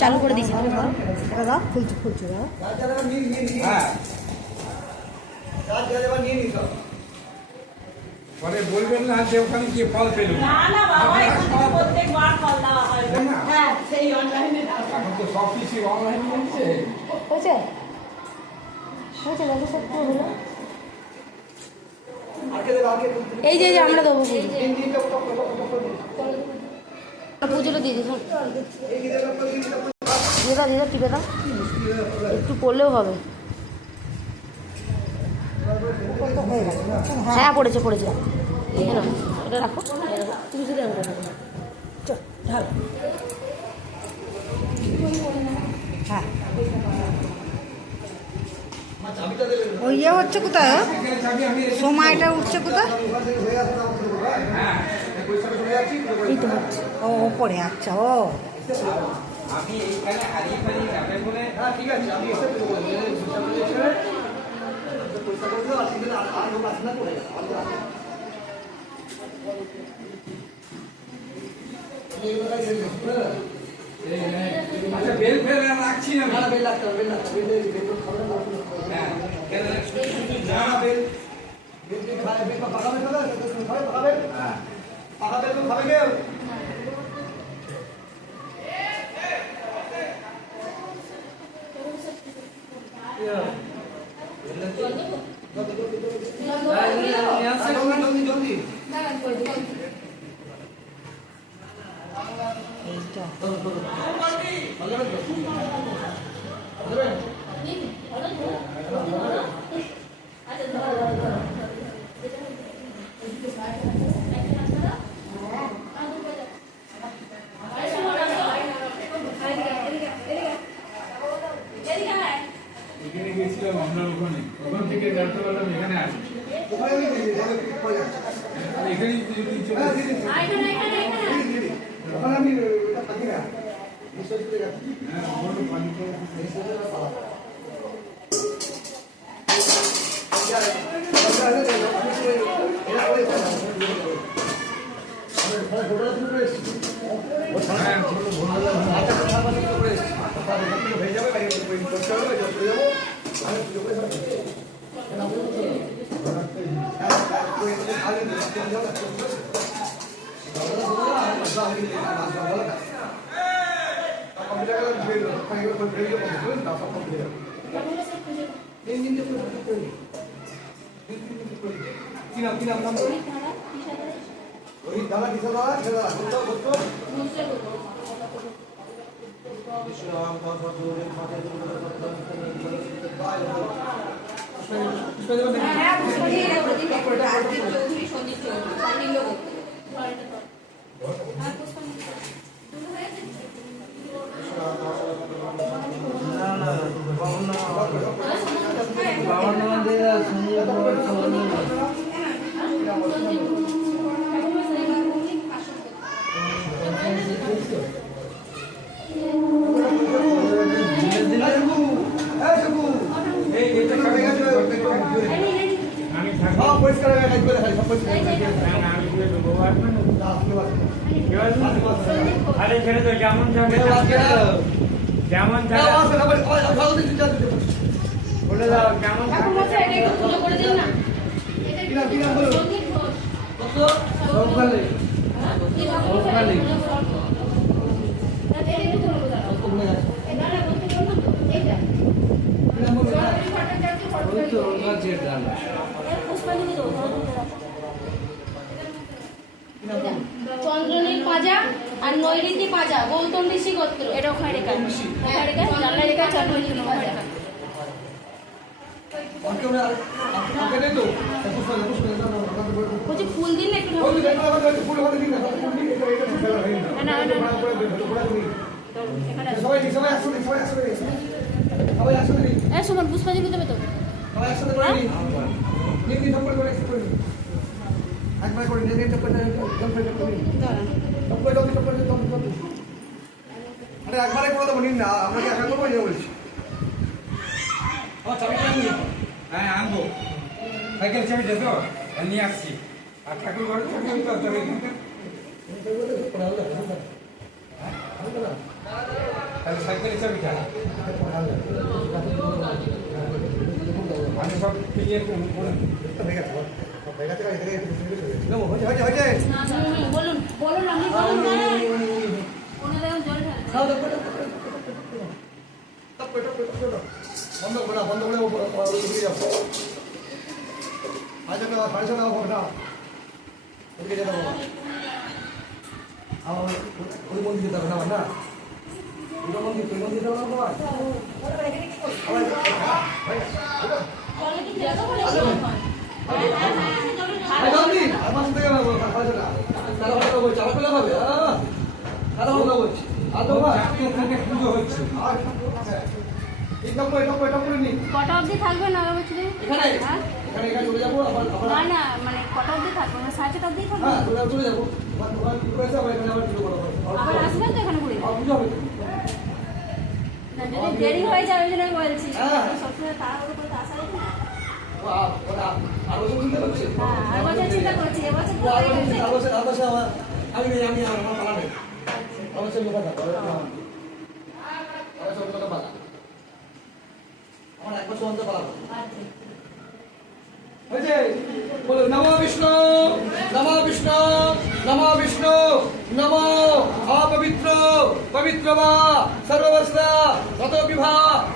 চালু করে দিয়েছি। খুলছে খুলছে পরে বলবেন না যে ওখানে গিয়ে ফল পেল না না বাবা, এখানে প্রত্যেকবার ফল দেওয়া হয়। হ্যাঁ, সেই অনলাইনে এখন তো সব কিছু অনলাইন হচ্ছে। হয়েছে হয়েছে দাদু সব তো হলো। এই যে আমরা দেবো পুজোটা দিয়ে দিস দিদা দিদা টিপে দাও, একটু করলেও হবে। হ্যাঁ পড়েছে পড়েছে, এটা রাখো তুমি শুধু হ্যাঁ ওই ইয়ে হচ্ছে কোথায় সময়টা উঠছে কোথায় এই তো হচ্ছে ও ওপরে আচ্ছা ও আমি এইখানে হারিয়ে ফারিয়ে যাবে বলে ঠিক আছে আমি এসে আচ্ছা বেল ফেল রাখছি না বেল রাখতে হবে বেল রাখতে বেল হ্যাঁ কেন না বেল বেল খায় বেল পাকাবে না পাকাবে হ্যাঁ পাকাবে তো খাবে কেউ জলদি এখানে গেছিলাম আমরা ওখান থেকে জানতে পারলাম এখানে আসি এখানেই চলে আমি থাকি না আরে ছেড়ে তো যেমন যেমন বলে দাও কেমন চন্দ্রনীল পাজা আর নৈঋতি পাজা গৌতম ঋষি গোত্র, এটা ওখানে রেখা জানলা রেখা চন্দ্রনীল পাজা। বলছি ফুল দিন একটু সুমন পুষ্পাঞ্জলি দেবে তো একবার করে নিয়ে আরে একবারে করে দেবো নিন না আপনাকে একা করবো বলছি হ্যাঁ আনবো সাইকেল চাবিটা তো নিয়ে আসছি আর ঠাকুর ঘরে ঠাকুর তো তবে তাহলে সাইকেলের চাবিটা আমি সব ক্লিয়ার করে হয়ে গেছে হয়ে গেছে হয়েছে হয়েছে বলুন বলুন আপনি বলুন ওনাদের জল ঢালুন। বন্ধ করে বন্ধ করে উঠে যাবো আজ না সাড়ে ছটা হবে না ওদিকে যেতে হবে আমার ওই মন্দির যেতে হবে না আমার না দুটো মন্দির তুই মন্দির যাবো না তোমার জলে কি যেতে বলে জল হয়। আর মাস থেকে যাবো সাড়ে ছটা তারা হয়তো বলছি আমার পেলে হবে তারা হয়তো বলছি আর তো ওখানে পুজো হচ্ছে আর এটা করে নি কটা অবধি থাকবেন আগামী বছরে? এখানে হ্যাঁ? এখানে চলে যাবো আবার না না মানে কটা অবধি থাকবেন? 7:30 অবধি থাকবেন? হ্যাঁ চলে যাবো আমার দোকান পয়সা হবে এখানে আবার কিছু করবো আবার আসবেন তো এখানে ঘুরে? আর পুজো হবে না, যদি দেরি হয়ে যায় ওই জন্যই বলছি। হ্যাঁ। সবসময় তাড়াহুড়ো করে তো আসা যায় না। আর বছর চিন্তা করছে হ্যাঁ, আর বছর চিন্তা করছি, এবছর তো হয়ে গেছে। আর বছর আমি আমার পালা নেই অবশ্যই লোক আছে অবশ্যই লোক পালা আমার এক বছর অন্তর পালা আচ্ছা। হয়েছে বলো নমো বিষ্ণু নমো বিষ্ণু নমো বিষ্ণু নমো অপবিত্র পবিত্র বা সর্ববস্তা তত বিভা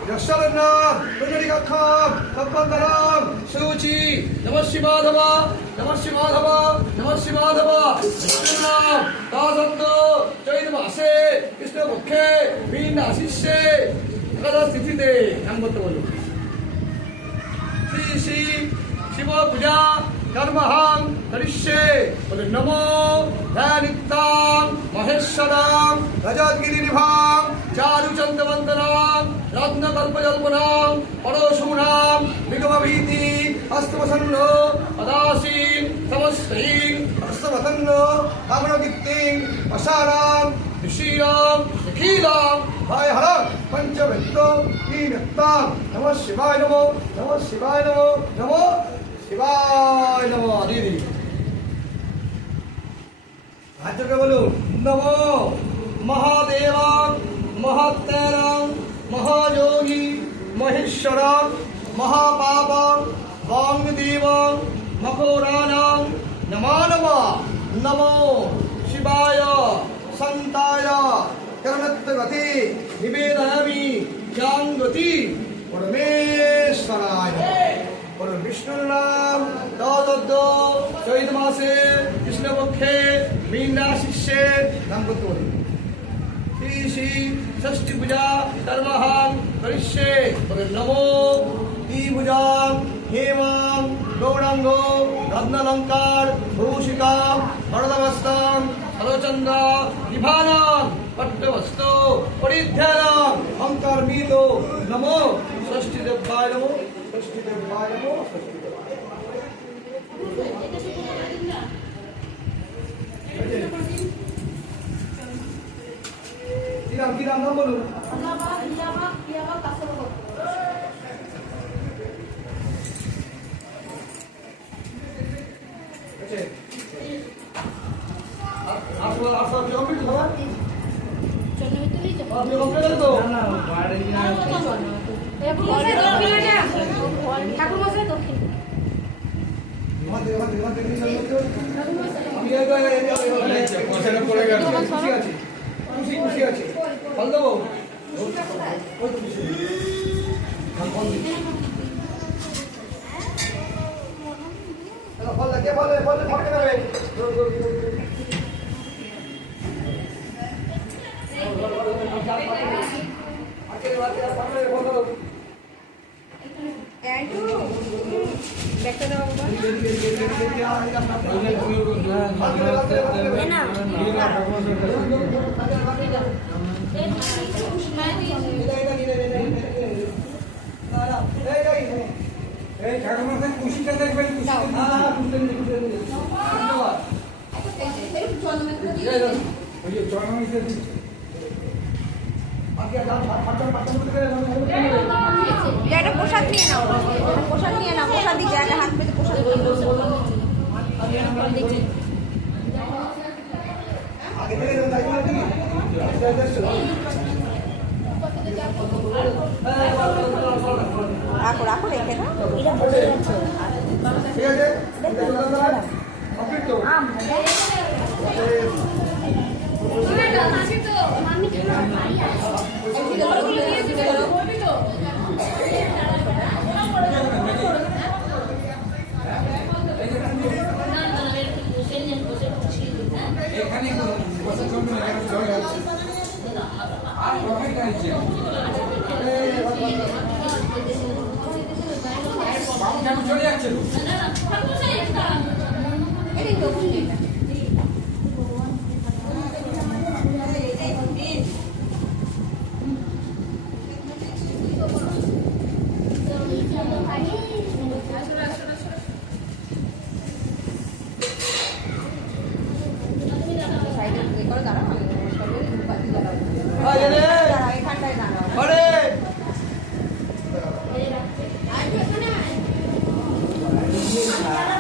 যশ্বরনাম পুনরিকক্ষম সব্বন্দরম শুচি নমঃ শিবাধব নমঃ শিবাধব নমঃ শিবাধব বিষ্ণুনাম তাজন্ত চৈত মাসে কৃষ্ণপক্ষে ভিন্ন আশিষ্যে একাদশ তিথিতে নাম করতে বলুন শ্রী শ্রী শিব পূজা কর্মহাং করিষ্যে বলে নমো ধ্যানিত্যাং মহেশ্বরাং রজতগিরিনিভাং চারুচন্দ্রবন্দনাং রত্নকল্পজল্পনাং পরশুনাং বিগমভীতি হস্তবসন্ন পদাসীন সমস্তৈং হস্তবসন্ন আগ্রগীতিং অসারাং ঋষিরাং নিখিলাং ভাই হরং পঞ্চভৃত্ত ஈனத்தாம் நம சிவாய நமோ நம சிவாய நமோ நமோ শিবায় নমঃ দিদি আজকে বলুন নমো মহাদেবাং মহাত্যানাং মহাযোগী মহেশ্বরাং মহাপাপাং বাংদেবাং মকরানাং নমো নমঃ নমো শিবায় সন্তায় করণত্বগতি নিবেদয়ামি জাঙ্গতি পরমেশ্বরায় বলুন বিষ্ণুর নাম তদ্দ চৈত মাসে কৃষ্ণপক্ষে মীনা শিষ্যে নাম করতে বলুন শ্রী শ্রী ষষ্ঠী পূজা কর্মহাং করিষ্যে বলুন নমো দ্বিভুজাং হেমাং গৌরাঙ্গ রত্নালঙ্কার ভূষিকাং বরদবস্তাং হরচন্দ্রা বিভানাং পট্টবস্ত পরিধ্যানাং অঙ্কার মিত নমো ষষ্ঠী দেবায় নমো ষষ্ঠী দেবায় নমো ষষ্ঠী দেবায় কি নাম বলুন ঠাকুর মশাই দক্ষিণ খুশি আছে ফল দেবো ফল লাগে বলে বলে ফল দেবে এই ঠাকুমাকে খুশিটা দেখবেন ওই যে জন্মদিন একটা প্রসাদ নিয়ে নাও, প্রসাদ নিয়ে নাও, প্রসাদ দিচ্ছে একটা হাত পেতে প্রসাদ আগে থেকে অনেক টানছে বাবু কেমন চলে যাচ্ছে তো? এখানটায় দাঁড়াও আরে আর